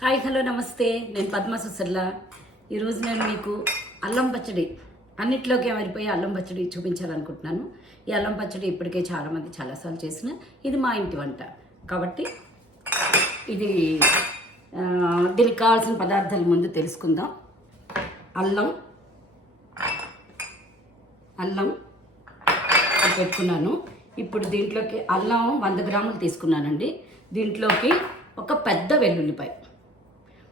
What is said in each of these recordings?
Hi hello నమస్తే. నేను పద్మ సుసర్ల ఈరోజు నేను మీకు అల్లం పచ్చడి అన్నిట్లోకి ఏమైపోయి అల్లం పచ్చడి చూపించాలనుకుంటున్నాను. ఈ అల్లం పచ్చడి ఇప్పటికే చాలామంది చాలాసార్లు చేసిన ఇది మా ఇంటి వంట. కాబట్టి ఇది దీనికి కావాల్సిన పదార్థాలు ముందు తెలుసుకుందాం. అల్లం అల్లం పెట్టుకున్నాను. ఇప్పుడు దీంట్లోకి అల్లం వంద గ్రాములు తీసుకున్నానండి. దీంట్లోకి ఒక పెద్ద వెల్లుల్లిపాయ.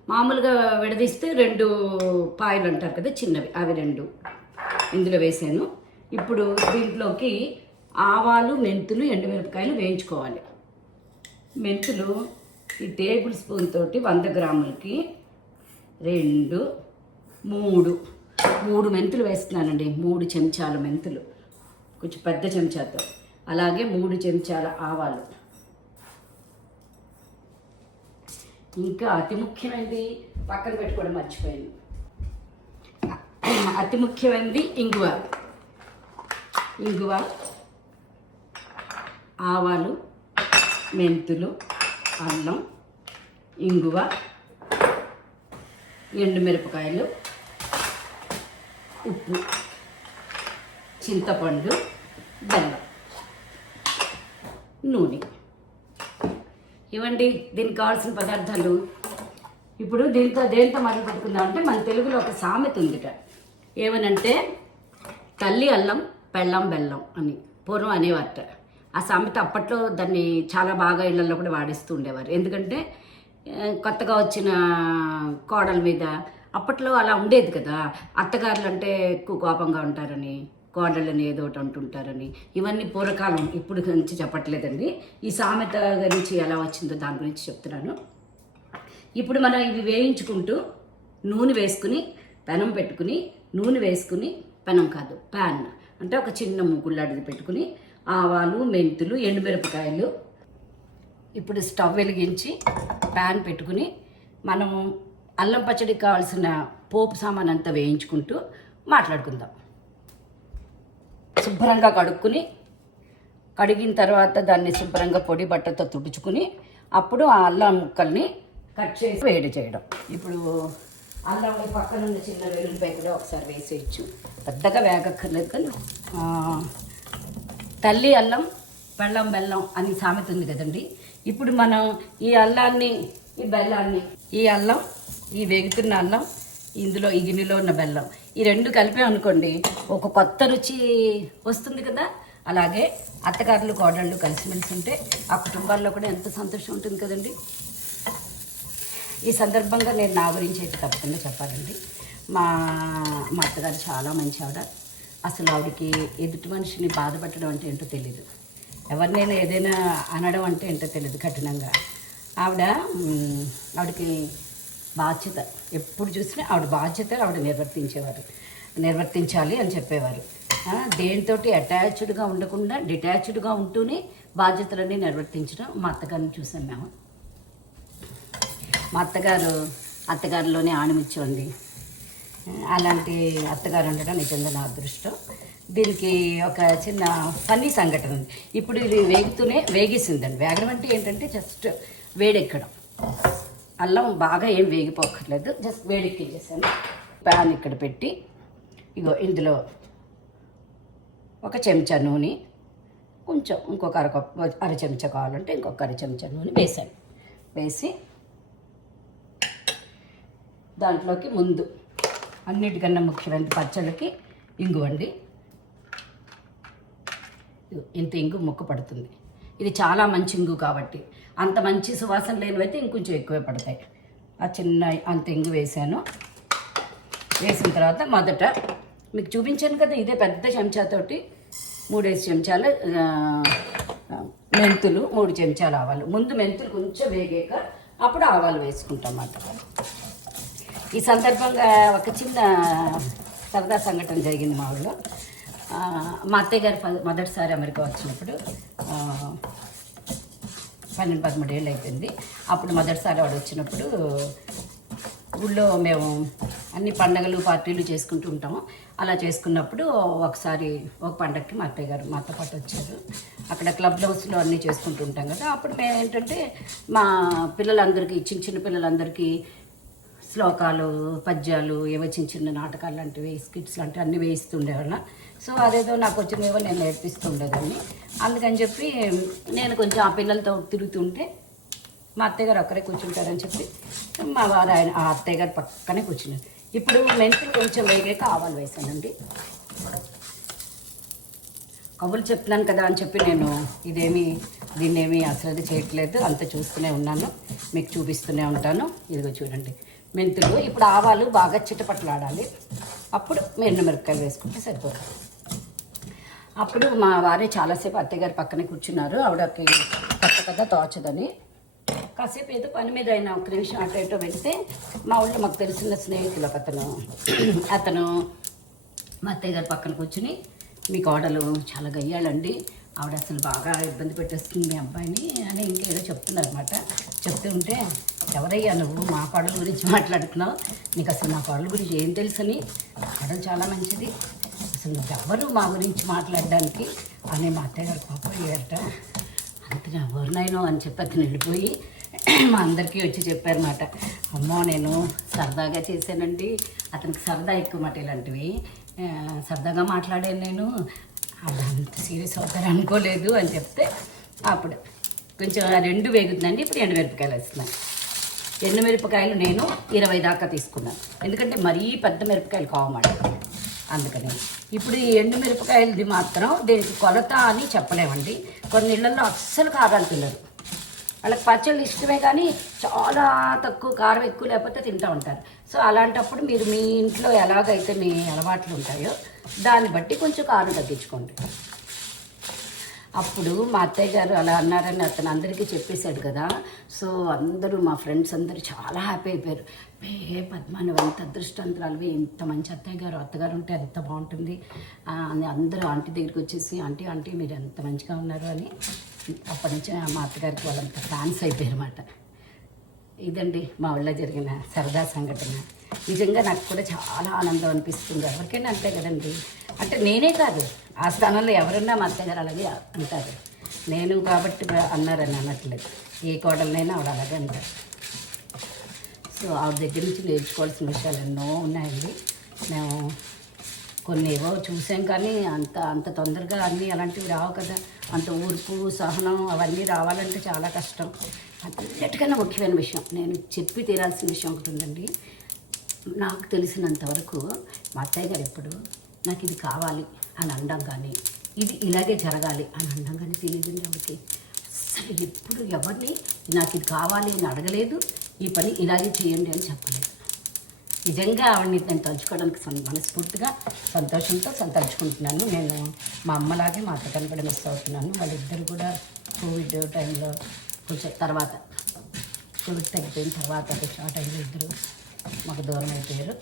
మామూలుగా విడదీస్తే రెండు పాయలు అంటారు కదా చిన్నవి. అవి రెండు ఇందులో వేసాను. ఇప్పుడు దీంట్లోకి ఆవాలు మెంతులు ఎండుమిరపకాయలు వేయించుకోవాలి. మెంతులు ఈ టేబుల్ స్పూన్ తోటి వంద గ్రాములకి రెండు మూడు మూడు మెంతులు వేస్తున్నానండి. మూడు చెంచాల మెంతులు. కొంచెం పెద్ద చెంచాతో. అలాగే మూడు చెంచాల ఆవాలు. ఇంకా అతి ముఖ్యమైనది పక్కన పెట్టుకోవడం మర్చిపోయాను. అతి ముఖ్యమైనది ఇంగువ. ఇంగువ ఆవాలు మెంతులు అల్లం ఇంగువ ఎండుమిరపకాయలు ఉప్పు చింతపండు బెల్లం నూనె. ఇవ్వండి దీనికి కావాల్సిన పదార్థాలు. ఇప్పుడు దీంతో దేంతో మొదలు పెట్టుకుందాం అంటే మన తెలుగులో ఒక సామెత ఉందిట. ఏమనంటే తల్లి అల్లం పెళ్ళం బెల్లం అని పూర్వం అనేవారట. ఆ సామెత అప్పట్లో దాన్ని చాలా బాగా ఇళ్ళలో కూడా వాడిస్తూ ఉండేవారు. ఎందుకంటే కొత్తగా వచ్చిన కోడల మీద అప్పట్లో అలా ఉండేది కదా. అత్తగారులు అంటే ఎక్కువ కోపంగా ఉంటారని. కోడళ్ళని ఏదో ఒకటి అంటుంటారని. ఇవన్నీ పూర్వకాలం ఇప్పుడు గురించి చెప్పట్లేదండి. ఈ సామెత గురించి ఎలా వచ్చిందో దాని గురించి చెప్తున్నాను. ఇప్పుడు మనం ఇవి వేయించుకుంటూ నూనె వేసుకుని పెనం పెట్టుకుని నూనె వేసుకుని పెనం కాదు ప్యాన్. అంటే ఒక చిన్న ముగ్గులాంటిది పెట్టుకుని ఆవాలు మెంతులు ఎండుమిరపకాయలు. ఇప్పుడు స్టవ్ వెలిగించి ప్యాన్ పెట్టుకుని మనము అల్లం పచ్చడికి కావాల్సిన పోపు సామాన్ అంతా వేయించుకుంటూ మాట్లాడుకుందాం. శుభ్రంగా కడుక్కుని కడిగిన తర్వాత దాన్ని శుభ్రంగా పొడి బట్టతో తుడుచుకుని అప్పుడు ఆ అల్లం ముక్కల్ని కట్ చేసి వేడి చేయడం. ఇప్పుడు అల్లం పక్కన ఉన్న చిన్న వెల్లుల్లిపాయ కూడా ఒకసారి వేసేయచ్చు. పెద్దగా వేగక్కర్లేదు కానీ తల్లి అల్లం బెల్లం బెల్లం అని సామెత ఉంది కదండి. ఇప్పుడు మనం ఈ అల్లాన్ని ఈ బెల్లాన్ని ఈ అల్లం ఈ వేగుతున్న అల్లం ఇందులో ఈ గిన్నెలో ఉన్న బెల్లం ఈ రెండు కలిపే అనుకోండి. ఒక కొత్త రుచి వస్తుంది కదా? అలాగే అత్తగారులు కోడళ్ళు కలిసిమెలిసి ఉంటే ఆ కుటుంబాల్లో కూడా ఎంత సంతోషం ఉంటుంది కదండి? ఈ సందర్భంగా నేను నా గురించి అయితే తప్పకుండా చెప్పాలండి. మా మా అత్తగారు చాలా మంచి ఆవిడ అసలు ఆవిడకి ఎదుటి మనిషిని బాధపెట్టడం అంటే ఏంటో తెలియదు ఎవరినైనా ఏదైనా అనడం అంటే ఏంటో తెలియదు కఠినంగా. ఆవిడ ఆవిడకి బాధ్యత. ఎప్పుడు చూసినా ఆవిడ బాధ్యత ఆవిడ నిర్వర్తించేవారు. నిర్వర్తించాలి అని చెప్పేవారు. దేనితోటి అటాచ్డ్గా ఉండకుండా డిటాచ్డ్గా ఉంటూనే బాధ్యతలన్నీ నిర్వర్తించడం మా అత్తగారిని చూసాం మేము. మా అత్తగారు అత్తగారిలోనే ఆణిముచ్చండి అలాంటి అత్తగారు ఉండడం నిజంగా నా అదృష్టం. దీనికి ఒక చిన్న ఫన్నీ సంఘటన ఉంది. ఇప్పుడు ఇది వేగుతూనే వేగేసిందండి. వేగడం అంటే ఏంటంటే జస్ట్ వేడెక్కడం. అల్లం బాగా ఏం వేగిపోక్కర్లేదు. జస్ట్ వేడెక్కించేసాను ప్యాన్ ఇక్కడ పెట్టి ఇగో ఇందులో ఒక చెంచా నూనె కొంచెం ఇంకొక అర అర చెంచా కావాలంటే ఇంకొక అర చెంచా నూనె వేసాను. వేసి దాంట్లోకి ముందు అన్నిటికన్నా ముఖ్యమైన పచ్చళ్ళకి ఇంగు అండి. ఇంత ఇంగు ముక్క పడుతుంది. ఇది చాలా మంచి ఇంగు కాబట్టి అంత మంచి సువాసన లేనివైతే ఇంకొంచెం ఎక్కువే పడతాయి. ఆ చిన్న అంత ఇంగు వేసాను. వేసిన తర్వాత మొదట మీకు చూపించాను కదా ఇదే పెద్ద చెంచాతోటి మూడేసి చెంచాలు మెంతులు మూడు చెంచాలు ఆవాలు. ముందు మెంతులు కొంచెం వేగాక అప్పుడు ఆవాలు వేసుకుంటాం అన్నమాట. ఈ సందర్భంగా ఒక చిన్న సరదా సంఘటన జరిగింది మా ఊళ్ళో. మా అత్తయ్య గారు మొదటిసారి అమెరికా వచ్చినప్పుడు పన్నెండు పదమూడు ఏళ్ళు అయిపోయింది. అప్పుడు మొదటిసారి వాడు వచ్చినప్పుడు ఊళ్ళో మేము అన్ని పండగలు పార్టీలు చేసుకుంటూ ఉంటాము. అలా చేసుకున్నప్పుడు ఒకసారి ఒక పండగకి మా అత్తయ్య గారు మాతో పాటు వచ్చారు. అక్కడ క్లబ్ హౌస్లో అన్నీ చేసుకుంటూ ఉంటాం కదా. అప్పుడు మేము ఏంటంటే మా పిల్లలందరికీ చిన్న చిన్న పిల్లలందరికీ శ్లోకాలు పద్యాలు ఏవో చిన్న చిన్న నాటకాలు లాంటివి స్కిట్స్ లాంటివి అన్నీ వేయిస్తుండేవాళ్ళ. సో అదేదో నాకు వచ్చినవేవో నేను నేర్పిస్తుండేదాన్ని. అందుకని చెప్పి నేను కొంచెం ఆ పిల్లలతో తిరుగుతుంటే మా అత్తయ్యగారు ఒక్కరే కూర్చుంటారని చెప్పి మా వారు ఆయన ఆ అత్తయ్య గారు పక్కనే కూర్చున్నారు. ఇప్పుడు మెంతులు కొంచెం వేగాక ఆవాలు వేసానండి. కబుర్లు చెప్తున్నాను కదా అని చెప్పి నేను ఇదేమి దీన్ని ఏమీ అసలు అది చేయట్లేదు. అంత చూస్తూనే ఉన్నాను. మీకు చూపిస్తూనే ఉంటాను. ఇదిగో చూడండి. మెంతులు. ఇప్పుడు ఆవాలు బాగా చిట్టపట్లాడాలి అప్పుడు ఎండు మిరపకాయలు వేసుకుంటే సరిపోతుంది. అప్పుడు మా వారే చాలాసేపు అత్తగారి పక్కనే కూర్చున్నారు. ఆవిడకి కొత్త కథ తోచదని. కాసేపు ఏదో పని మీద అయినా ఒక నిమిషం అటు ఇటు వెళ్తే మా ఊళ్ళో మాకు తెలిసిన స్నేహితులు అతను. అతను మా అత్తయ్య గారి పక్కన కూర్చుని మీ కోడలు చాలా గయ్యాలండి ఆవిడ అసలు బాగా ఇబ్బంది పెట్టేస్తుంది మీ అబ్బాయిని అని ఇంకేదో చెప్తున్నారు అనమాట చెప్తూ ఉంటే ఎవరయ్యా నువ్వు? మా కోడల గురించి మాట్లాడుతున్నావు. నీకు అసలు నా కోడల గురించి ఏం తెలుసని? అడగడం చాలా మంచిది. అసలు నువ్వెవరు మా గురించి మాట్లాడడానికి? అని మా అత్తయ్య గారు కోపం అయ్యారట అంత ఎవరినైనా అని చెప్పి అతను వెళ్ళిపోయి మా అందరికీ వచ్చి చెప్పారన్నమాట. అమ్మో నేను సరదాగా చేశానండి. అతనికి సరదా ఎక్కువ మాట ఇలాంటివి. సరదాగా మాట్లాడాను నేను. ఆవిడ అంత సీరియస్ అవుతారు అనుకోలేదు అని చెప్తే అప్పుడు కొంచెం రెండు వేగుతుందండి ఇప్పుడు ఎండుమిరపకాయలు వేస్తున్నాను. ఎండుమిరపకాయలు నేను ఇరవై దాకా తీసుకున్నాను. ఎందుకంటే మరీ పెద్ద మిరపకాయలు కావమాట అందుకని ఇప్పుడు ఈ ఎండు మిరపకాయలది మాత్రం దీనికి కొలత అని చెప్పలేమండి. కొన్ని ఇళ్ళలో అస్సలు కారాలు తినరు. వాళ్ళకి పచ్చళ్ళు ఇష్టమే కానీ చాలా తక్కువ కారం ఎక్కువ లేకపోతే తింటూ ఉంటారు. సో అలాంటప్పుడు మీరు మీ ఇంట్లో ఎలాగైతే మీ అలవాట్లు ఉంటాయో దాన్ని బట్టి కొంచెం కారం తగ్గించుకోండి. అప్పుడు మా అత్తయ్య గారు అలా అన్నారని అతను అందరికీ చెప్పేశాడు కదా. సో అందరూ మా ఫ్రెండ్స్ అందరూ చాలా హ్యాపీ అయిపోయారు. ఏ పద్మాను ఎంత అదృష్టవంతురాలు ఇంత మంచి అత్తయ్య గారు అత్తగారు ఉంటే ఎంత బాగుంటుంది. అని అందరూ ఆంటీ దగ్గరికి వచ్చేసి ఆంటీ ఆంటీ మీరు ఎంత మంచిగా ఉన్నారు అని అప్పటి నుంచి మా అత్తగారికి వాళ్ళంత ఫ్యాన్స్ అయిపోయారు అన్నమాట ఇదండి మా ఊళ్ళో జరిగిన సరదా సంఘటన. నిజంగా నాకు కూడా చాలా ఆనందం అనిపిస్తుంది. ఎవరికైనా అంతే కదండి. అంటే నేనే కాదు ఆ స్థానంలో ఎవరున్నా మా అత్తగారు అలాగే అంటారు నేను కాబట్టి అన్నారని అనట్లేదు. ఏ కోడలనైనా ఆవిడ అలాగే అంటారు. సో ఆవిడ దగ్గర నుంచి నేర్చుకోవాల్సిన విషయాలు ఎన్నో ఉన్నాయండి. మేము కొన్ని ఏవో చూసాం కానీ అంత అంత తొందరగా అన్నీ అలాంటివి రావు కదా. అంత ఊర్పు సహనం అవన్నీ రావాలంటే చాలా కష్టం. అన్నిటికన్నా ముఖ్యమైన విషయం నేను చెప్పి తీరాల్సిన విషయం ఒకటి ఉందండి. నాకు తెలిసినంతవరకు మా అత్తయ్య గారు ఎప్పుడు నాకు ఇది కావాలి. అని అండంగానే కానీ ఇది ఇలాగే జరగాలి అని అండంగానే కానీ తెలియదండి ఆవిడకి అసలు ఎప్పుడు ఎవరిని నాకు ఇది కావాలి అని అడగలేదు ఈ పని ఇలాగే చేయండి అని చెప్పలేదు. నిజంగా ఆవిడని నేను తలుచుకోవడానికి మనస్ఫూర్తిగా సంతోషంతో తలుచుకుంటున్నాను. నేను మా అమ్మలాగే మా అత్తగారిని కూడా మిస్ అవుతున్నాను వాళ్ళిద్దరు కూడా కోవిడ్ టైంలో కొంచెం తర్వాత కోవిడ్ తగ్గిపోయిన తర్వాత కొంచెం ఆ టైంలో ఇద్దరు మాకు దూరం అయిపోయారు.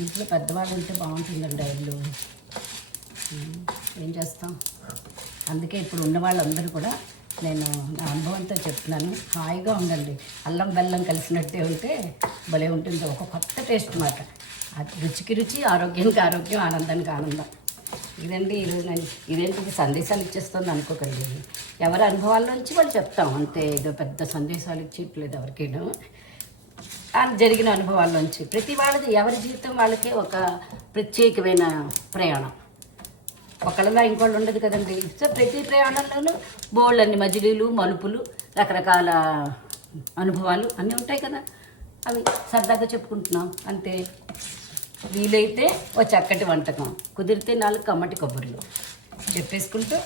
ఇంట్లో పెద్దవాళ్ళు ఉంటే బాగుంటుందండి ఆ ఇల్లు ఏం చేస్తాం? అందుకే ఇప్పుడు ఉన్న వాళ్ళందరూ కూడా నేను నా అనుభవంతో చెప్తున్నాను. హాయిగా ఉండండి. అల్లం బెల్లం కలిసినట్టే ఉంటే భలే ఉంటుంది. ఒక కొత్త టేస్ట్ మాట. అది రుచికి రుచి ఆరోగ్యానికి ఆరోగ్యం ఆనందానికి ఆనందం. ఇదండి ఈరోజు నేను ఇదేంటి సందేశాలు ఇచ్చేస్తుంది అనుకోకండి. ఎవరి అనుభవాల్లోంచి వాళ్ళు చెప్తాం. అంతే ఏదో పెద్ద సందేశాలు ఇచ్చేట్లేదు ఎవరికైనా జరిగిన జరిగిన నుంచి. ప్రతి వాళ్ళది ఎవరి జీవితం వాళ్ళకి ఒక ప్రత్యేకమైన ప్రయాణం. ఒకళ్ళలా ఇంకోళ్ళు ఉండదు కదండి. సో ప్రతి ప్రయాణంలోనూ బోల్డ్ అన్ని మజిలీలు మలుపులు రకరకాల అనుభవాలు అన్నీ ఉంటాయి కదా. అవి సరదాగా చెప్పుకుంటున్నాం. అంతే వీలైతే ఓ చక్కటి వంటకం కుదిరితే నాలుగు కమ్మటి కొబ్బరిలు చెప్పేసుకుంటూ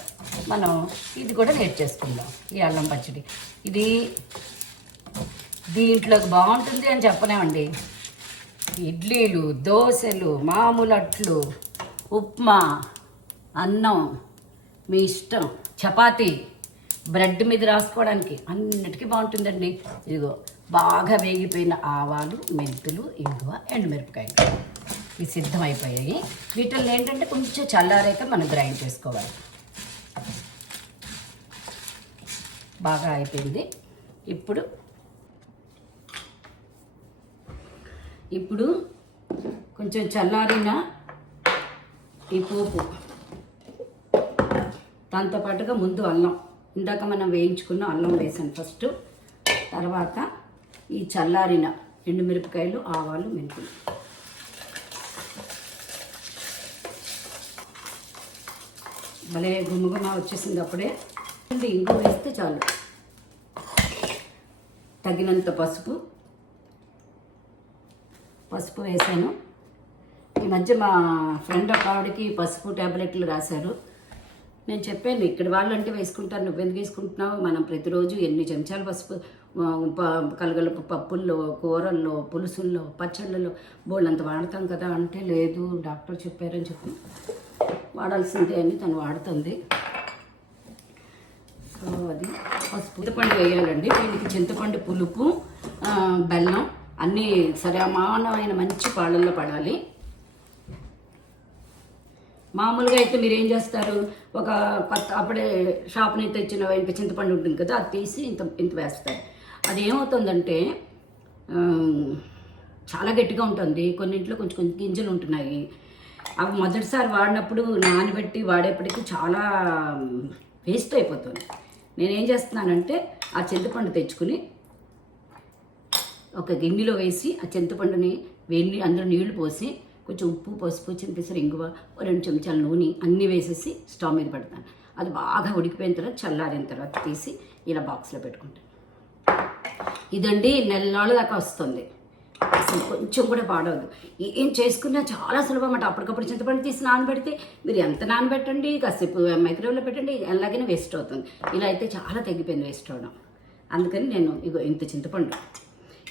మనం ఇది కూడా నేర్చేసుకుందాం ఈ అల్లం పచ్చడి. ఇది దీంట్లోకి బాగుంటుంది అని చెప్పలేమండి. ఇడ్లీలు దోశలు మామూలు అట్లు ఉప్మా అన్నం మీ ఇష్టం చపాతీ బ్రెడ్ మీద రాసుకోవడానికి అన్నిటికీ బాగుంటుందండి. ఇదిగో బాగా వేగిపోయిన ఆవాలు మెంతులు ఇంగువ ఎండుమిరపకాయలు. ఇవి సిద్ధమైపోయాయి. వీటిల్లో ఏంటంటే కొంచెం చల్లారైతే మనం గ్రైండ్ చేసుకోవాలి. బాగా అయిపోయింది. ఇప్పుడు ఇప్పుడు కొంచెం చల్లారిన ఈ పోపు. దాంతోపాటుగా ముందు అల్లం. ఇందాక మనం వేయించుకున్న అల్లం వేసాను ఫస్ట్. తర్వాత ఈ చల్లారిన ఎండుమిరపకాయలు ఆవాలు మెంతులు. భలే గుమ్మగుమ వచ్చేసింది అప్పుడే. ఇంగు వేస్తే చాలు. తగినంత పసుపు పసుపు వేసాను. ఈ మధ్య మా ఫ్రెండ్ ఒక ఆవిడకి పసుపు ట్యాబ్లెట్లు రాశారు. నేను చెప్పాను ఇక్కడ వాళ్ళంటే వేసుకుంటారు నువ్వెందుకు వేసుకుంటున్నావు? మనం ప్రతిరోజు ఎన్ని చెంచాలు పసుపు కలగల కలగలుపు పప్పుల్లో కూరల్లో పులుసుల్లో పచ్చళ్ళలో బోళ్ళంత వాడతాం కదా? అంటే లేదు డాక్టర్ చెప్పారని చెప్పి వాడాల్సిందే అని తను వాడుతుంది. సో అది పసుపు. చింతపండు వేయాలండి. దీనికి చింతపండు పులుపు బెల్లం అన్నీ సరమానమైన మంచి పాలల్లో పడాలి. మామూలుగా అయితే మీరు ఏం చేస్తారు? ఒక కొత్త అప్పుడే షాప్ నుంచి తెచ్చిన ఇంత చింతపండు ఉంటుంది కదా అది తీసి ఇంత ఇంత వేస్తారు. అది ఏమవుతుందంటే చాలా గట్టిగా ఉంటుంది. కొన్నింట్లో కొంచెం కొంచెం గింజలు ఉంటున్నాయి. అవి మొదటిసారి వాడినప్పుడు నానబెట్టి వాడేప్పటికి చాలా వేస్ట్ అయిపోతుంది. నేనేం చేస్తున్నానంటే ఆ చింతపండు తెచ్చుకుని ఒక గిన్నెలో వేసి ఆ చింతపండుని వెళ్ళి అందులో నీళ్ళు పోసి కొంచెం ఉప్పు పసుపు చింతసరి ఇంగువ రెండు చెంచాల నూనె అన్నీ వేసేసి స్టవ్ మీద పెడతాను. అది బాగా ఉడికిపోయిన తర్వాత చల్లారిన తర్వాత తీసి ఇలా బాక్స్లో పెట్టుకుంటాను. ఇదండి నెలనాళ్ళ దాకా వస్తుంది. అసలు కొంచెం కూడా పాడవద్దు. ఏం చేసుకున్నా చాలా సులభం అన్నమాట. అప్పటికప్పుడు చింతపండు తీసి నానబెడితే మీరు ఎంత నానబెట్టండి? కాసేపు మైక్రోవేవ్లో పెట్టండి. ఎలాగైనా వేస్ట్ అవుతుంది. ఇలా అయితే చాలా తగ్గిపోయింది వేస్ట్ అవడం. అందుకని నేను ఇగో ఇంత చింతపండు.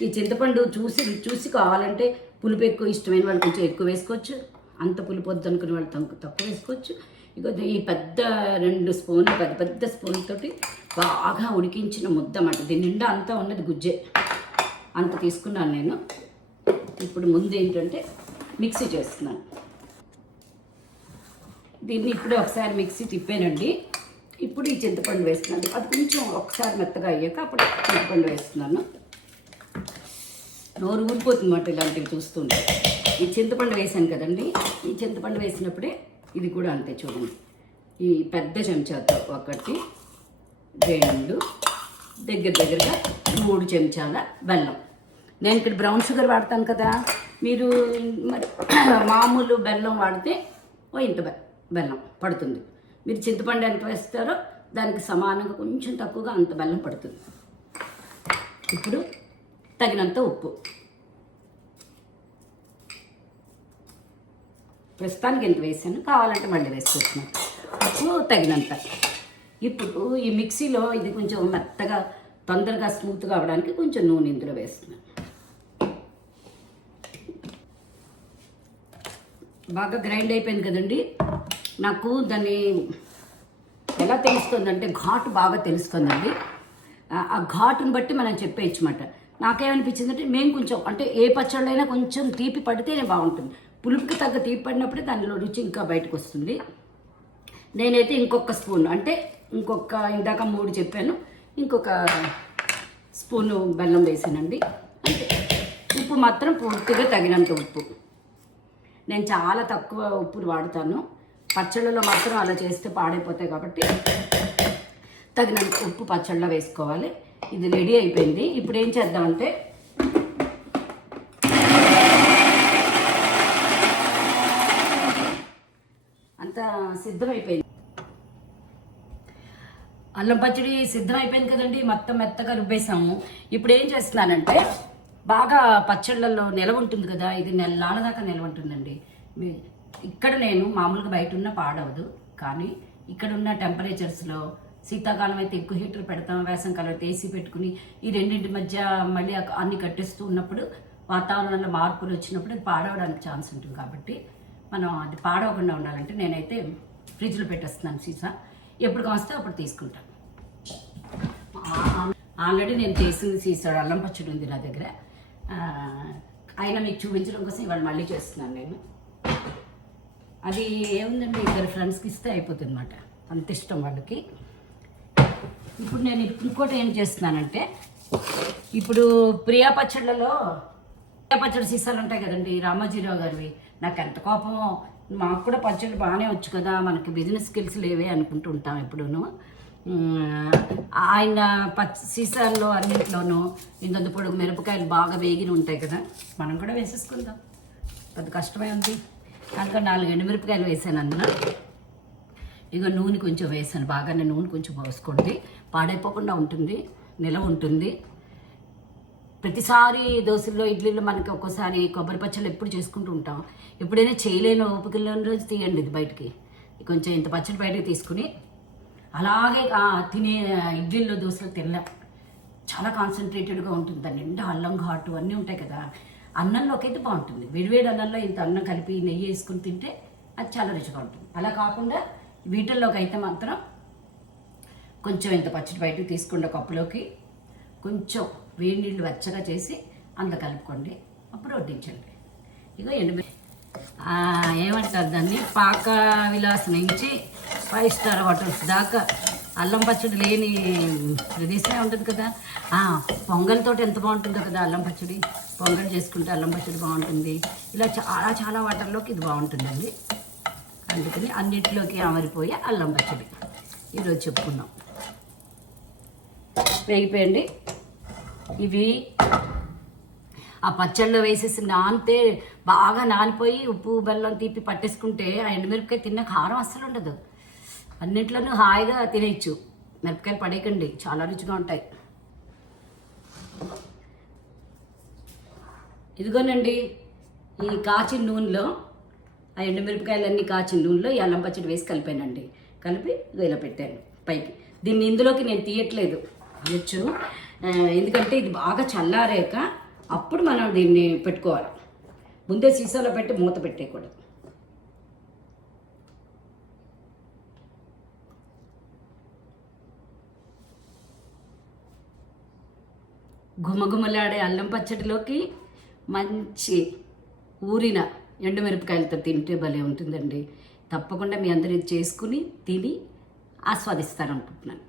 ఈ చింతపండు చూసి చూసి కావాలంటే పులుపు ఎక్కువ ఇష్టమైన వాళ్ళు కొంచెం ఎక్కువ వేసుకోవచ్చు. అంత పులుపు వద్దు అనుకునే వాళ్ళు తక్కువ తక్కువ వేసుకోవచ్చు. ఇక ఈ పెద్ద రెండు స్పూన్లు పెద్ద పెద్ద స్పూన్ తోటి బాగా ఉడికించిన ముద్ద అన్నమాట. దీని నిండా అంతా ఉన్నది గుజ్జే. అంత తీసుకున్నాను నేను. ఇప్పుడు ముందు ఏంటంటే మిక్సీ చేస్తున్నాను. దీన్ని ఇప్పుడే ఒకసారి మిక్సీ తిప్పానండి. ఇప్పుడు ఈ చింతపండు వేస్తున్నాను. అది కొంచెం ఒకసారి మెత్తగా అయ్యాక అప్పుడు చింతపండు వేస్తున్నాను. నోరు ఊరిపోతుంది మాట ఇలాంటివి చూస్తుంటే. ఈ చింతపండు వేసాను కదండి ఈ చింతపండు వేసినప్పుడే ఇది కూడా అంతే చూడండి. ఈ పెద్ద చెంచాతో ఒకటి రెండు దగ్గర దగ్గరగా మూడు చెంచాల బెల్లం. నేను ఇక్కడ బ్రౌన్ షుగర్ వాడతాను కదా మీరు మరి మామూలు బెల్లం వాడితే ఓ ఇంత బెల్లం పడుతుంది. మీరు చింతపండు ఎంత వేస్తారో దానికి సమానంగా కొంచెం తక్కువగా అంత బెల్లం పడుతుంది. ఇప్పుడు తగినంత ఉప్పు. ప్రస్తుతానికి ఎంత వేసాను? కావాలంటే మళ్ళీ వేసుకొచ్చినా ఉప్పు తగినంత. ఇప్పుడు ఈ మిక్సీలో ఇది కొంచెం మెత్తగా తొందరగా స్మూత్గా అవ్వడానికి కొంచెం నూనె ఇందులో వేస్తున్నాను. బాగా గ్రైండ్ అయిపోయింది కదండి? నాకు దాన్ని ఎలా తెలుస్తుందంటే ఘాటు బాగా తెలుస్తుందండి. ఆ- ఘాటుని బట్టి మనం చెప్పేయచ్చు అన్నమాట. నాకేమనిపించింది అంటే మేము కొంచెం అంటే ఏ పచ్చళ్ళైనా కొంచెం తీపి పడితేనే బాగుంటుంది. పులుపుకి తగ్గ తీపి పడినప్పుడే దానిలో రుచి ఇంకా బయటకు వస్తుంది. నేనైతే ఇంకొక స్పూన్ అంటే ఇంకొక ఇందాక మూడు చెప్పాను ఇంకొక స్పూను బెల్లం వేసానండి. అంతే. ఉప్పు మాత్రం పూర్తిగా తగినంత ఉప్పు. నేను చాలా తక్కువ ఉప్పులు వాడతాను. పచ్చళ్ళలో మాత్రం అలా చేస్తే పాడైపోతాయి కాబట్టి తగినంత ఉప్పు పచ్చళ్ళలో వేసుకోవాలి. ఇది రెడీ అయిపోయింది. ఇప్పుడు ఏం చేద్దామంటే అంతా సిద్ధమైపోయింది. అల్లం పచ్చడి సిద్ధమైపోయింది కదండి. మొత్తం మెత్తగా రుబ్బేసాము. ఇప్పుడు ఏం చేస్తున్నానంటే బాగా పచ్చళ్ళల్లో నిలవ ఉంటుంది కదా ఇది నెలల దాకా నిలవ ఉంటుందండి. మీ- ఇక్కడ నేను మామూలుగా బయట ఉన్న పాడవదు. కానీ ఇక్కడ ఉన్న టెంపరేచర్స్లో శీతాకాలం అయితే ఎక్కువ హీటర్ పెడతాం వేసంకాలం అయితే ఏసీ పెట్టుకుని ఈ రెండింటి మధ్య మళ్ళీ అన్ని కట్టేస్తూ ఉన్నప్పుడు వాతావరణంలో మార్పులు వచ్చినప్పుడు అది పాడవడానికి ఛాన్స్ ఉంటుంది కాబట్టి మనం అది పాడవకుండా ఉండాలంటే నేనైతే ఫ్రిడ్జ్లో పెట్టేస్తున్నాను సీసా. ఎప్పుడు కాస్తే అప్పుడు తీసుకుంటాను ఆల్రెడీ నేను చేసింది సీసాడు అల్లం పచ్చడి ఉంది నా దగ్గర. అయినా మీకు చూపించడం కోసం ఇవాళ మళ్ళీ చేస్తున్నాను నేను. అది ఏముందండి? ఇద్దరు ఫ్రెండ్స్కి ఇస్తే అయిపోతుంది అనమాట అంత ఇష్టం వాళ్ళకి. ఇప్పుడు నేను ఇంకోటి ఏం చేస్తున్నానంటే ఇప్పుడు ప్రియా పచ్చళ్ళలో ప్రియా పచ్చడి సీసాలు ఉంటాయి కదండి రామాజీరావు గారివి. నాకు ఎంత కోపమో మాకు కూడా పచ్చడి బాగానే వచ్చు కదా మనకి బిజినెస్ స్కిల్స్ లేవే అనుకుంటూ ఉంటాం ఎప్పుడూను ఆయన పచ్చ సీసాల్లో అన్నింటిలోనూ ఇంకొంత పొడుగు మిరపకాయలు బాగా వేగిన ఉంటాయి కదా మనం కూడా వేసేసుకుందాం. పెద్ద కష్టమే ఉంది. కనుక నాలుగు ఎండు మిరపకాయలు వేసాను అందులో. ఇక నూనె కొంచెం వేసాను బాగానే నూనె కొంచెం పోసుకోండి. పాడైపోకుండా ఉంటుంది నిలవ ఉంటుంది. ప్రతిసారి దోశల్లో ఇడ్లీలో మనకి ఒక్కోసారి కొబ్బరి పచ్చళ్ళు ఎప్పుడు చేసుకుంటూ ఉంటాం. ఎప్పుడైనా చేయలేని ఓపికలోని రోజు తీయండి ఇది బయటికి. కొంచెం ఇంత పచ్చడి బయటకి తీసుకుని అలాగే తినే ఇడ్లీల్లో దోశలు తినలేం. చాలా కాన్సన్ట్రేటెడ్గా ఉంటుంది దాని నిండా అల్లం ఘాటు అన్నీ ఉంటాయి కదా. అన్నంలోకి అయితే బాగుంటుంది. వేడివేడి అన్నంలో ఇంత అన్నం కలిపి నెయ్యి వేసుకుని తింటే అది చాలా రుచిగా ఉంటుంది. అలా కాకుండా వీటిల్లోకి అయితే మాత్రం కొంచెం ఇంత పచ్చడి బయటకు తీసుకుండా కప్పులోకి కొంచెం వేడి నీళ్ళు వెచ్చగా చేసి అందులో కలుపుకోండి. అప్పుడు వడ్డించండి. ఇగో ఎండు ఏమంటారు దాన్ని? పాక విలాస్ నుంచి ఫైవ్ స్టార్ హోటల్స్ దాకా అల్లం పచ్చడి లేని ప్రదేశమే ఉంటుంది కదా. పొంగల్తో ఎంత బాగుంటుందో కదా అల్లం పచ్చడి. పొంగల్ చేసుకుంటే అల్లం పచ్చడి బాగుంటుంది. ఇలా చాలా చాలా వాటర్లోకి ఇది బాగుంటుందండి. అందుకని అన్నింటిలోకి అమరిపోయి అల్లం పచ్చడి. ఈరోజు చెప్పుకున్నాం వేగిపోయండి. ఇవి ఆ పచ్చళ్ళలో వేసేసి నానితే బాగా నానిపోయి ఉప్పు బెల్లం తీపి పట్టేసుకుంటే ఆ ఎండుమిరపకాయ తిన్న కారం అస్సలు ఉండదు. అన్నిట్లోనూ హాయిగా తినేయచ్చు. మిరపకాయలు పడేయకండి. చాలా రుచిగా ఉంటాయి. ఇదిగోనండి ఈ కాచిన నూనెలో ఆ ఎండుమిరపకాయలన్నీ కాచిన నూనెలో ఈ అల్లం పచ్చడి వేసి కలిపానండి. కలిపి ఇలా పెట్టాను పైకి. దీన్ని ఇందులోకి నేను తీయట్లేదు. అనొచ్చు ఎందుకంటే ఇది బాగా చల్లారాక అప్పుడు మనం దీన్ని పెట్టుకోవాలి. ముందే సీసాలో పెట్టి మూత పెట్టేయకూడదు. గుమగుమలాడే అల్లం పచ్చడిలోకి మంచి ఊరిన ఎండుమిరపకాయలతో తింటే భలే ఉంటుందండి. తప్పకుండా మీ అందరూ చేసుకుని తిని ఆస్వాదిస్తారనుకుంటున్నాను.